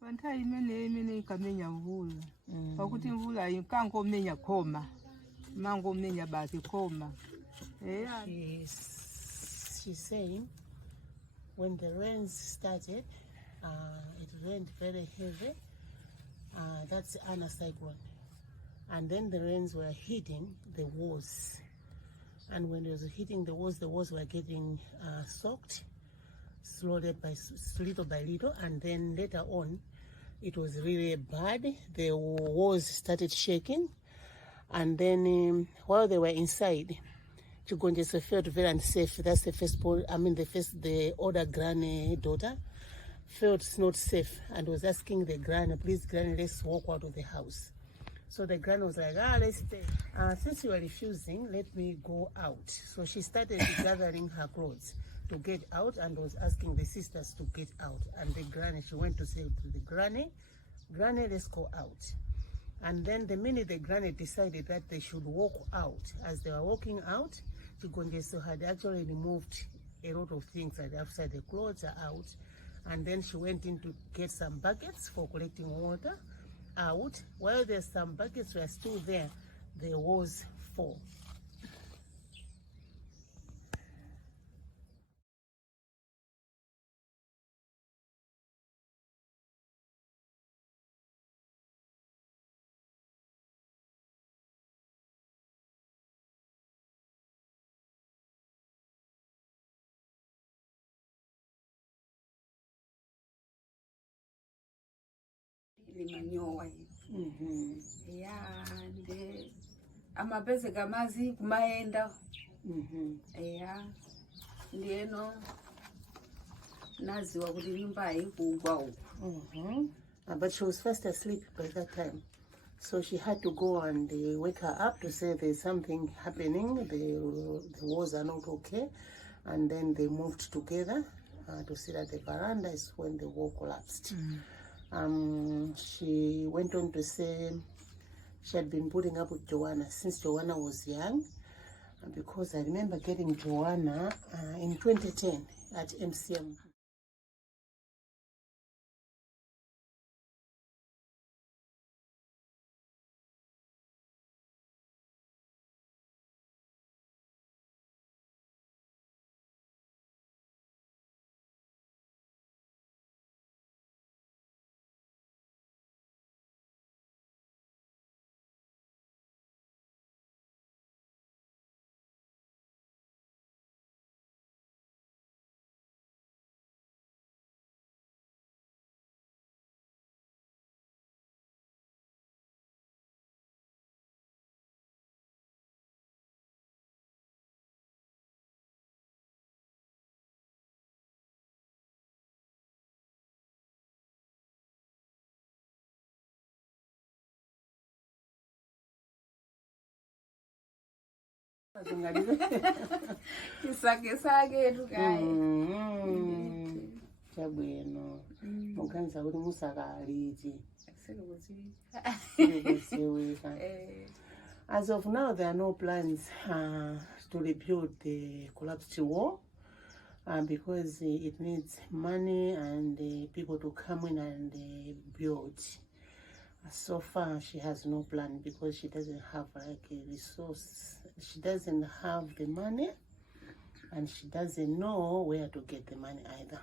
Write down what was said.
Pantai imene ikamenya mvula. Pakuti mvula ikankomenya koma. Mangomenya basi koma. She's saying when the rains started, it rained very heavy. That's Anna cyclone. And then the rains were hitting the walls. And when it was hitting the walls were getting soaked slowly little by little. And then later on, it was really bad. The walls started shaking. And then while they were inside, Chigonjese felt very unsafe. That's the firstborn, the older granddaughter felt not safe and was asking the granny, please granny, let's walk out of the house. So the granny was like, let's stay. Since you are refusing, let me go out. So she started gathering her clothes to get out and was asking the sisters to get out. And the granny, she went to say to the granny, let's go out. And then the minute the granny decided that they should walk out, as they were walking out, Chigonjeso had actually removed a lot of things that outside the clothes are out. And then she went in to get some buckets for collecting water out. While there's some buckets were still there, the walls fall. Limanyowa nde amapese kamazi kumaenda ndiyeno naziwa kuti nyumba ikugwa uko. But she was fast asleep by that time, so she had to go and wake her up to say there's something happening, the walls are not okay. And then they moved together to sit at the veranda. Is when the wall collapsed. She went on to say she had been putting up with Joanna since Joanna was young, because I remember getting Joanna in 2010 at MCM. Kisake tukai. Chabwino. Mukanza uri musakaliji. As of now, there are no plans to rebuild the collapsed wall because it needs money and people to come in and build. So far, she has no plan because she doesn't have like a resource. She doesn't have the money and she doesn't know where to get the money either.